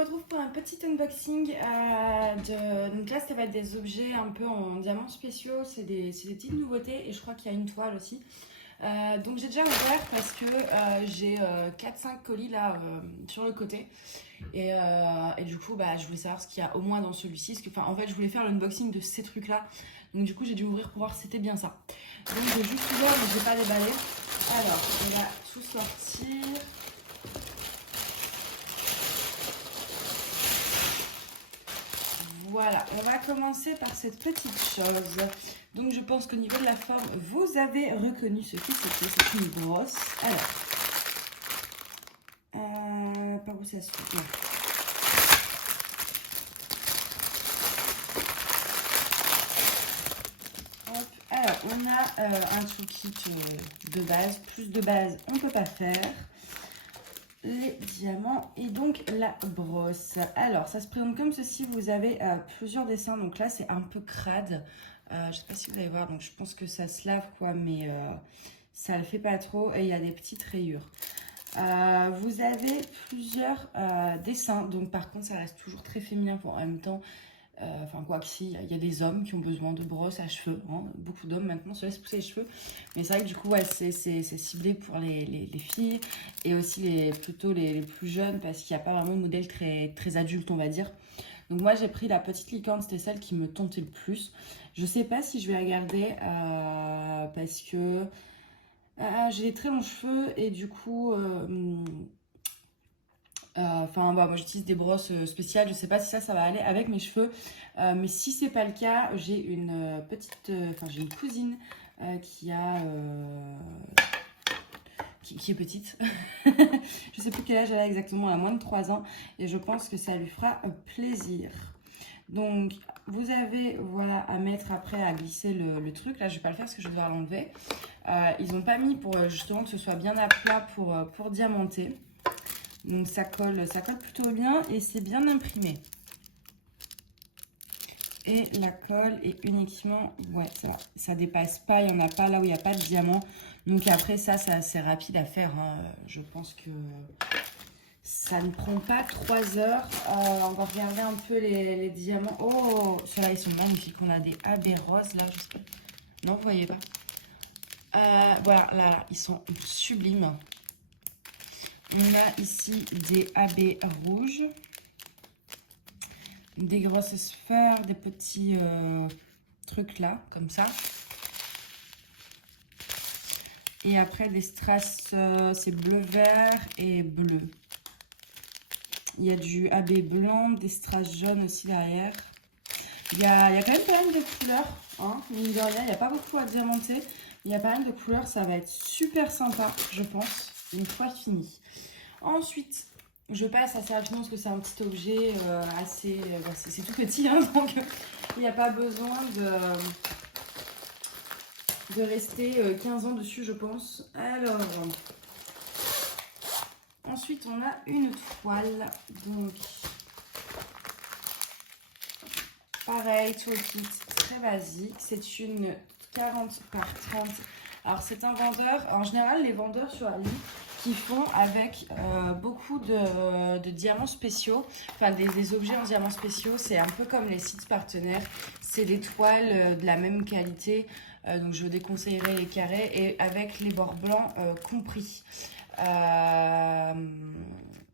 retrouve pour un petit unboxing donc là ça va être des objets un peu en diamants spéciaux, c'est des petites nouveautés et je crois qu'il y a une toile aussi. Donc j'ai déjà ouvert parce que j'ai 4-5 colis là sur le côté et du coup bah, je voulais savoir ce qu'il y a au moins dans celui-ci. En fait je voulais faire l'unboxing de ces trucs là, donc du coup j'ai dû ouvrir pour voir si c'était bien ça. Donc j'ai juste ouvert mais je vais pas déballer. Alors on va tout sortir. Voilà, on va commencer par cette petite chose. Donc je pense qu'au niveau de la forme, vous avez reconnu ce que c'était. C'est une brosse. Alors, par où ça se fait? Non. Hop. Alors, on a un toolkit de base. Plus de base, on ne peut pas faire. Les diamants et donc la brosse. Alors ça se présente comme ceci, vous avez plusieurs dessins, donc là c'est un peu crade, je sais pas si vous allez voir, donc je pense que ça se lave quoi, mais ça le fait pas trop et il y a des petites rayures. Vous avez plusieurs dessins, donc par contre ça reste toujours très féminin en même temps. Enfin, quoi que si, il y a des hommes qui ont besoin de brosses à cheveux. Hein. Beaucoup d'hommes maintenant se laissent pousser les cheveux. Mais c'est vrai que du coup, ouais, c'est ciblé pour les filles et aussi plutôt les plus jeunes parce qu'il n'y a pas vraiment de modèle très adulte, on va dire. Donc moi, j'ai pris la petite licorne, c'était celle qui me tentait le plus. Je sais pas si je vais la garder parce que j'ai des très longs cheveux et du coup... moi j'utilise des brosses spéciales, je sais pas si ça va aller avec mes cheveux, mais si c'est pas le cas, j'ai une j'ai une cousine qui est petite. Je sais plus quel âge elle a exactement, elle a moins de 3 ans et je pense que ça lui fera plaisir. Donc vous avez voilà à mettre après à glisser le truc. Là je vais pas le faire parce que je vais devoir l'enlever. Ils ont pas mis pour justement que ce soit bien à plat pour diamanter. Donc ça colle plutôt bien et c'est bien imprimé. Et la colle est uniquement, ouais, ça dépasse pas, il n'y en a pas là où il n'y a pas de diamant. Donc après ça c'est assez rapide à faire, hein. Je pense que ça ne prend pas 3 heures. On va regarder un peu les diamants. Oh, ceux-là ils sont magnifiques, on a des AB roses là, je sais pas. Non, vous voyez pas. Voilà, là, ils sont sublimes. On a ici des AB rouges, des grosses sphères, des petits trucs là, comme ça. Et après des strass, c'est bleu-vert et bleu. Il y a du AB blanc, des strass jaunes aussi derrière. Il y a quand même pas mal de couleurs, hein, mine de rien, il n'y a pas beaucoup à diamanter. Il y a pas mal de couleurs, ça va être super sympa, je pense, une fois fini. Ensuite, je passe assez rapidement parce que c'est un petit objet assez... c'est tout petit, hein, donc il n'y a pas besoin de rester 15 ans dessus, je pense. Alors, ensuite, on a une toile. Donc, pareil, toolkit très basique. C'est une 40 par 30. Alors, c'est un vendeur. En général, les vendeurs sur Ali qui font avec beaucoup de diamants spéciaux, enfin des objets en diamants spéciaux. C'est un peu comme les sites partenaires. C'est des toiles de la même qualité. Donc je déconseillerais les carrés et avec les bords blancs compris.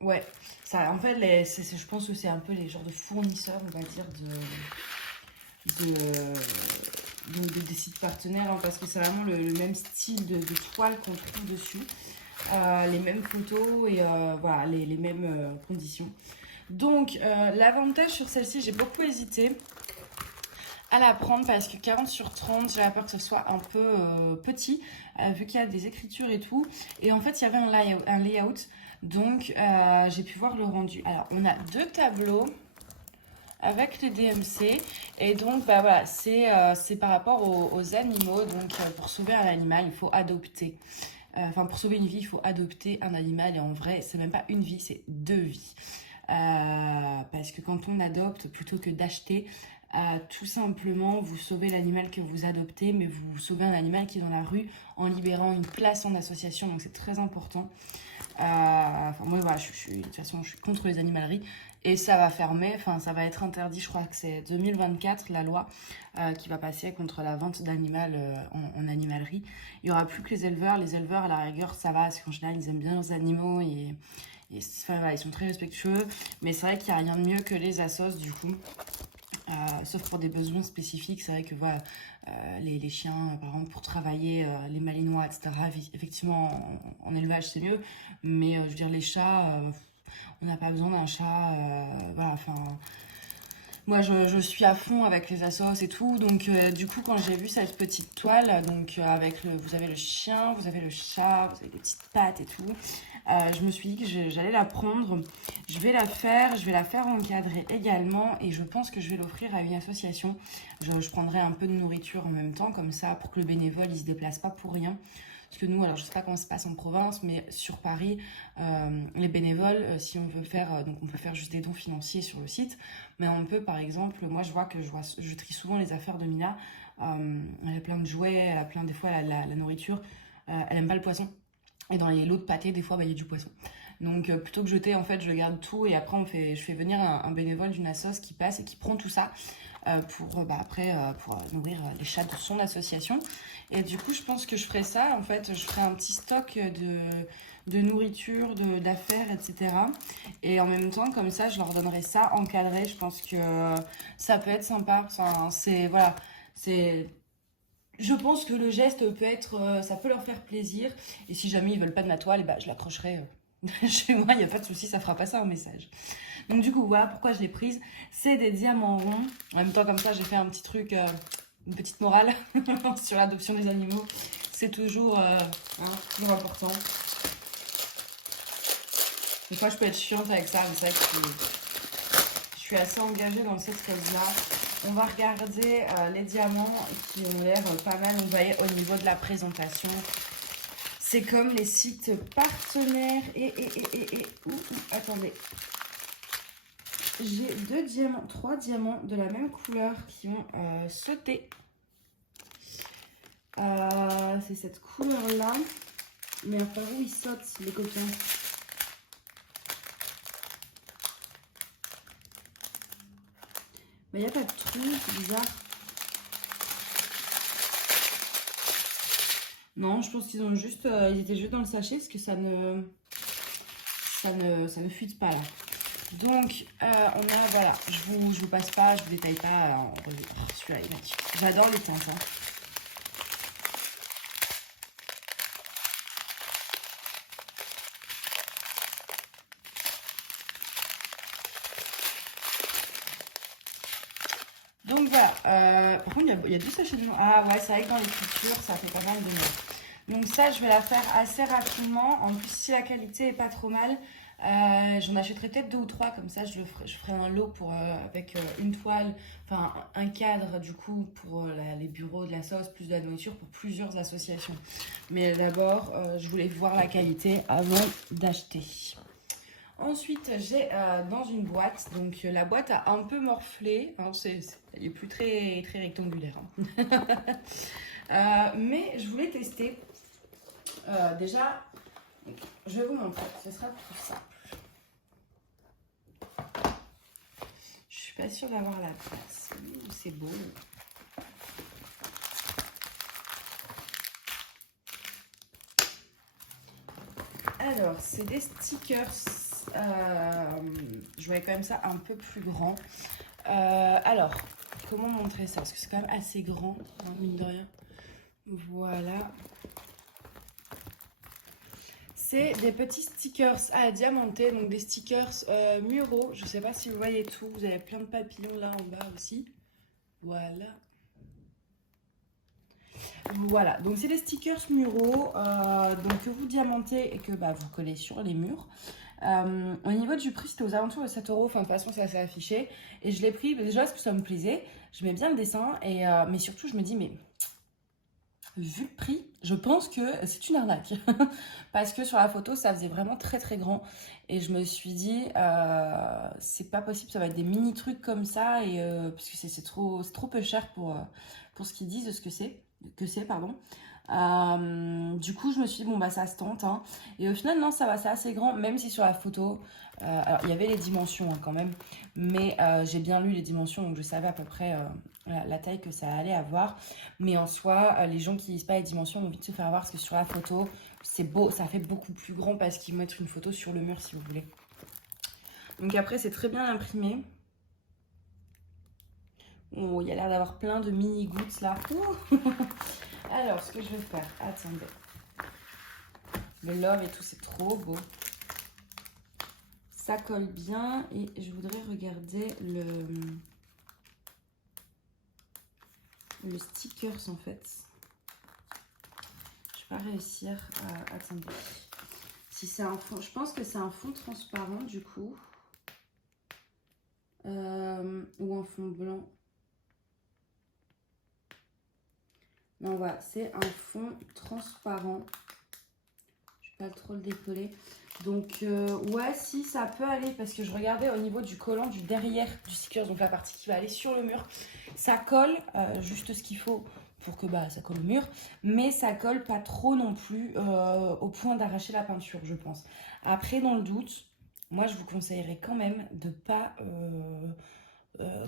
Ouais, ça, en fait, je pense que c'est un peu les genres de fournisseurs, on va dire, des sites partenaires, hein, parce que c'est vraiment le même style de toile qu'on trouve dessus. Les mêmes photos et voilà, les mêmes conditions. Donc, l'avantage sur celle-ci, j'ai beaucoup hésité à la prendre parce que 40 sur 30, j'avais peur que ce soit un peu petit, vu qu'il y a des écritures et tout. Et en fait, il y avait un layout, donc j'ai pu voir le rendu. Alors, on a 2 tableaux avec les DMC et donc bah voilà, c'est par rapport aux animaux. Donc pour sauver un animal, il faut adopter. Enfin, pour sauver une vie, il faut adopter un animal. Et en vrai, c'est même pas une vie, c'est 2 vies. Parce que quand on adopte, plutôt que d'acheter, tout simplement, vous sauvez l'animal que vous adoptez, mais vous sauvez un animal qui est dans la rue en libérant une place en association, donc c'est très important. Enfin, moi, voilà, de toute façon, je suis contre les animaleries et ça va fermer, enfin, ça va être interdit, je crois que c'est 2024, la loi qui va passer contre la vente d'animal en animalerie. Il n'y aura plus que les éleveurs, à la rigueur, ça va, parce qu'en général, ils aiment bien leurs animaux et enfin, voilà, ils sont très respectueux, mais c'est vrai qu'il n'y a rien de mieux que les assos, du coup. Sauf pour des besoins spécifiques, c'est vrai que voilà, les chiens, par exemple, pour travailler, les malinois, etc., effectivement, en élevage, c'est mieux. Mais je veux dire, les chats, on n'a pas besoin d'un chat. Voilà, enfin. Moi, je suis à fond avec les assos et tout. Donc, du coup, quand j'ai vu cette petite toile, donc avec vous avez le chien, vous avez le chat, vous avez des petites pattes et tout, je me suis dit que j'allais la prendre. Je vais la faire encadrer également et je pense que je vais l'offrir à une association. Je prendrai un peu de nourriture en même temps, comme ça, pour que le bénévole, il se déplace pas pour rien. Parce que nous, alors je sais pas comment ça se passe en province, mais sur Paris, les bénévoles, si on veut faire, donc on peut faire juste des dons financiers sur le site, mais on peut par exemple, moi je trie souvent les affaires de Mina, elle a plein de jouets, elle a plein, des fois la nourriture, elle aime pas le poisson, et dans les lots de pâté, des fois, il y a du poisson. Donc plutôt que jeter, en fait, je garde tout et après je fais venir un bénévole d'une assoce qui passe et qui prend tout ça pour nourrir les chats de son association. Et du coup, je pense que je ferai ça. En fait, je ferai un petit stock de nourriture, d'affaires, etc. Et en même temps, comme ça, je leur donnerai ça encadré. Je pense que ça peut être sympa. Enfin, voilà, je pense que le geste peut être, ça peut leur faire plaisir. Et si jamais ils veulent pas de ma toile, bah, je l'accrocherai chez moi. Il n'y a pas de souci, ça fera pas ça un message. Donc du coup, voilà pourquoi je l'ai prise. C'est des diamants ronds. En même temps, comme ça, j'ai fait un petit truc, une petite morale sur l'adoption des animaux. C'est toujours, toujours important. Des fois, je peux être chiante avec ça, mais c'est vrai que je suis assez engagée dans cette cause-là. On va regarder les diamants qui ont l'air pas mal. Vous voyez, au niveau de la présentation, c'est comme les sites partenaires. Attendez. J'ai 3 diamants de la même couleur qui ont sauté. C'est cette couleur-là. Mais enfin, où ils sautent, les copains? Il n'y a pas de trou, c'est bizarre. Non, je pense qu'ils ont juste, ils étaient juste dans le sachet parce que ça ne fuite pas là. Donc, on a, voilà, je vous passe pas, je vous détaille pas. Celui-là est magnifique. J'adore les teintes. Hein. Donc voilà, par contre il y a 2 sachets de noix. Ah ouais, c'est vrai que dans l'écriture ça fait pas mal de noix. Donc ça je vais la faire assez rapidement. En plus si la qualité est pas trop mal, j'en achèterai peut-être 2 ou 3 comme ça je ferai un lot avec une toile, enfin un cadre du coup pour les bureaux de la sauce, plus de la nourriture pour plusieurs associations. Mais d'abord je voulais voir la qualité avant d'acheter. Ensuite, j'ai dans une boîte, donc la boîte a un peu morflé, hein, elle n'est plus très, très rectangulaire. Hein. Mais je voulais tester. Déjà, je vais vous montrer, ce sera plus simple. Je suis pas sûre d'avoir la place. C'est beau. Alors, c'est des stickers. Je voulais quand même ça un peu plus grand. Alors, comment montrer ça? Parce que c'est quand même assez grand, hein, mine de rien. Voilà. C'est des petits stickers à diamanter, donc des stickers muraux. Je sais pas si vous voyez tout. Vous avez plein de papillons là en bas aussi. Voilà. Voilà, donc c'est des stickers muraux donc que vous diamantez et que vous collez sur les murs. Au niveau du prix, c'était aux alentours de 7 €. Enfin, de toute façon, ça s'est affiché. Et je l'ai pris déjà parce que ça me plaisait. Je mets bien le dessin. Mais surtout, je me dis, mais vu le prix, je pense que c'est une arnaque. Parce que sur la photo, ça faisait vraiment très très grand. Et je me suis dit, c'est pas possible, ça va être des mini trucs comme ça. Et, parce que c'est trop peu cher pour ce qu'ils disent de ce que c'est, pardon. Du coup, je me suis dit, bon, bah ça se tente, hein. Et au final, non, ça va, c'est assez grand, même si sur la photo, alors il y avait les dimensions hein, quand même, mais j'ai bien lu les dimensions, donc je savais à peu près la taille que ça allait avoir. Mais en soi, les gens qui lisent pas les dimensions vont vite se faire voir parce que sur la photo, c'est beau, ça fait beaucoup plus grand parce qu'ils mettent une photo sur le mur si vous voulez. Donc après, c'est très bien imprimé. Oh, il y a l'air d'avoir plein de mini gouttes là. Alors, ce que je vais faire, attendez. Le love et tout, c'est trop beau. Ça colle bien et je voudrais regarder le stickers en fait. Je vais pas réussir à... Attendez. Si c'est un fond... Je pense que c'est un fond transparent du coup. Ou un fond blanc. Non, voilà, c'est un fond transparent. Je vais pas trop le décoller. Donc, ouais, si, ça peut aller. Parce que je regardais au niveau du collant du derrière du sticker, donc la partie qui va aller sur le mur. Ça colle juste ce qu'il faut pour que ça colle au mur. Mais ça colle pas trop non plus au point d'arracher la peinture, je pense. Après, dans le doute, moi, je vous conseillerais quand même de pas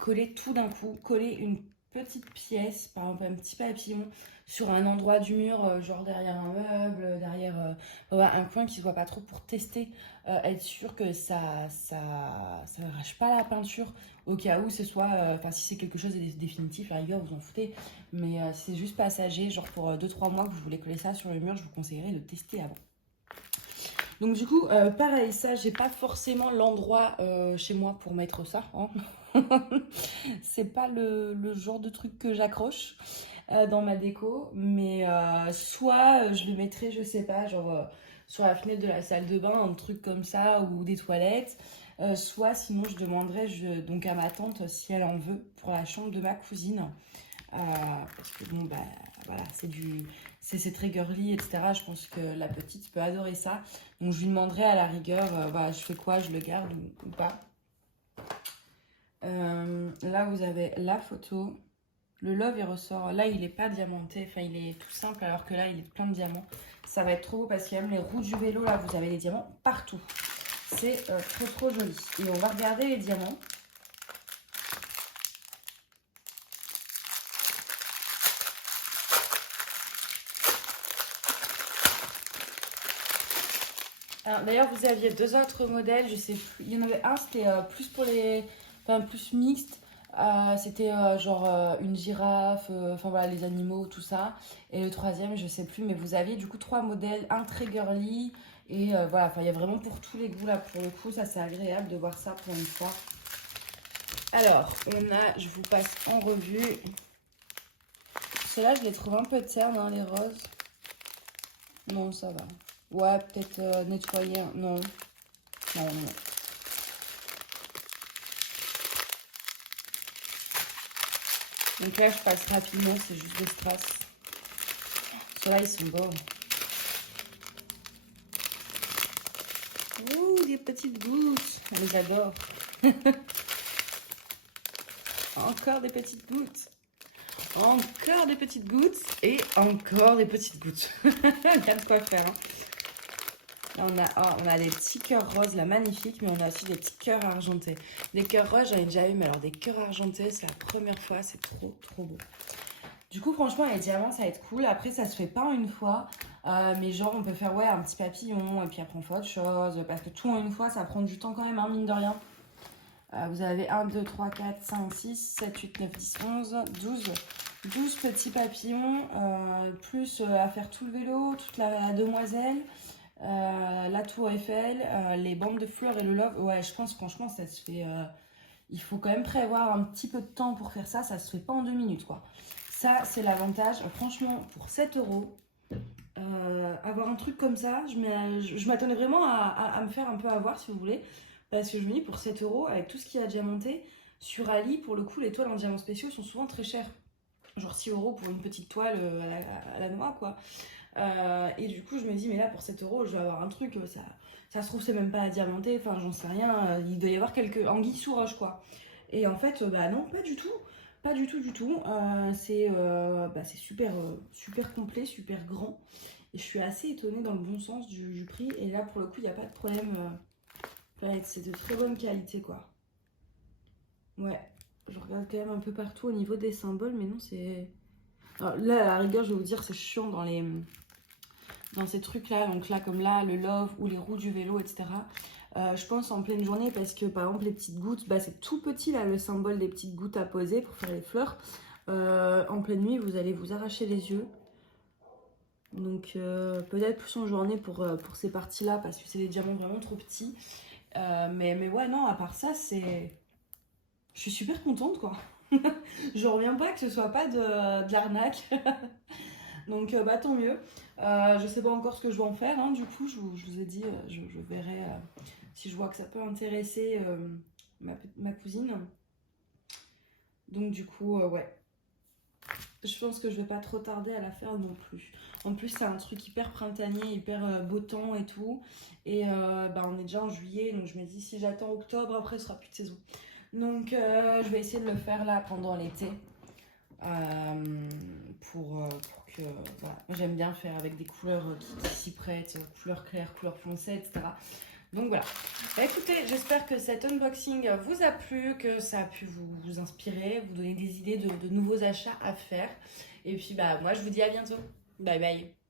coller tout d'un coup. Coller une petite pièce, par exemple un petit papillon, sur un endroit du mur, genre derrière un meuble, derrière un coin qui ne soit pas trop pour tester, être sûr que ça n'arrache pas la peinture au cas où ce soit, enfin si c'est quelque chose de définitif, à la rigueur vous en foutez, mais si c'est juste passager, genre pour 2-3 mois que vous voulez coller ça sur le mur, je vous conseillerais de tester avant. Donc du coup, pareil, ça, j'ai pas forcément l'endroit chez moi pour mettre ça, hein. C'est pas le genre de truc que j'accroche dans ma déco, mais soit je le mettrais, je sais pas, genre sur la fenêtre de la salle de bain, un truc comme ça, ou des toilettes, soit sinon je demanderais donc à ma tante si elle en veut pour la chambre de ma cousine. Parce que bon, voilà, c'est très girly, etc. Je pense que la petite peut adorer ça. Donc je lui demanderai à la rigueur, je fais quoi, je le garde ou pas. Là, vous avez la photo. Le love, il ressort. Là, il n'est pas diamanté. Enfin, il est tout simple, alors que là, il est plein de diamants. Ça va être trop beau parce qu'il y a même les roues du vélo. Là, vous avez les diamants partout. C'est trop, trop joli. Et on va regarder les diamants. D'ailleurs, vous aviez deux autres modèles. Je sais plus. Il y en avait un, c'était plus pour les... Enfin, plus mixte. C'était genre une girafe, enfin voilà, les animaux, tout ça. Et le troisième, je sais plus, mais vous aviez du coup trois modèles, un très girly. Et voilà, enfin il y a vraiment pour tous les goûts là, pour le coup, ça c'est agréable de voir ça pour une fois. Alors, je vous passe en revue. Ceux-là, je les trouve un peu ternes, hein, les roses. Non, ça va. Ouais, peut-être nettoyer. Non. Non, non. Donc là, je passe rapidement, c'est juste des strass. Ceux-là, ils sont beaux. Ouh, des petites gouttes. On les adore. Encore des petites gouttes. Encore des petites gouttes. Et encore des petites gouttes. Il y a de quoi faire. Hein. Là, on a des petits cœurs roses, là, magnifiques. Mais on a aussi des petits cœurs argentés. Des cœurs roses, j'en ai déjà eu. Mais alors, des cœurs argentés, c'est la première fois. C'est trop, trop beau. Du coup, franchement, les diamants, ça va être cool. Après, ça se fait pas en une fois. Mais genre, on peut faire ouais, un petit papillon. Et puis après, on fait autre chose. Parce que tout en une fois, ça prend du temps quand même, hein, mine de rien. Vous avez 1, 2, 3, 4, 5, 6, 7, 8, 9, 10, 11, 12 petits papillons. Plus à faire tout le vélo, toute la demoiselle. La tour Eiffel, les bandes de fleurs et le love. Ouais, je pense franchement, ça se fait... il faut quand même prévoir un petit peu de temps pour faire ça. Ça se fait pas en 2 minutes, quoi. Ça, c'est l'avantage. Franchement, pour 7 €, avoir un truc comme ça, je m'attendais vraiment à me faire un peu avoir, si vous voulez. Parce que je me dis, pour 7 €, avec tout ce qu'il y a diamanté, sur Ali, pour le coup, les toiles en diamants spéciaux sont souvent très chères. genre 6 euros pour une petite toile à la noix, quoi. Et du coup, je me dis, mais là, pour 7 euros, je vais avoir un truc, ça se trouve, c'est même pas diamanté, enfin, j'en sais rien, il doit y avoir quelques anguilles sous roche, quoi. Et en fait, bah non, pas du tout. Pas du tout, du tout. C'est super, super complet, super grand. Et je suis assez étonnée dans le bon sens du prix. Et là, pour le coup, il n'y a pas de problème. C'est de très bonne qualité, quoi. Ouais, je regarde quand même un peu partout au niveau des symboles, mais non, c'est... Alors là, à la rigueur, je vais vous dire, c'est chiant dans ces trucs-là. Donc là, comme là, le love ou les roues du vélo, etc. Je pense en pleine journée parce que, par exemple, les petites gouttes, bah, c'est tout petit, là, le symbole des petites gouttes à poser pour faire les fleurs. En pleine nuit, vous allez vous arracher les yeux. Donc peut-être plus en journée pour ces parties-là parce que c'est des diamants vraiment trop petits. Mais ouais, non, à part ça, c'est... Je suis super contente, quoi. Je reviens pas que ce soit pas de l'arnaque. Donc bah tant mieux. Je sais pas encore ce que je vais en faire, hein. Du coup, je vous ai dit, je verrai si je vois que ça peut intéresser ma cousine. Donc du coup, ouais. Je pense que je vais pas trop tarder à la faire non plus. En plus, c'est un truc hyper printanier, hyper beau temps et tout. Et bah, on est déjà en juillet, donc je me dis si j'attends octobre, après ce sera plus de saison. Donc je vais essayer de le faire là pendant l'été. Pour que... Voilà. Moi j'aime bien faire avec des couleurs qui s'y prêtent, couleurs claires, couleurs foncées, etc. Donc voilà. Bah, écoutez, j'espère que cet unboxing vous a plu, que ça a pu vous inspirer, vous donner des idées de nouveaux achats à faire. Et puis bah moi je vous dis à bientôt. Bye bye.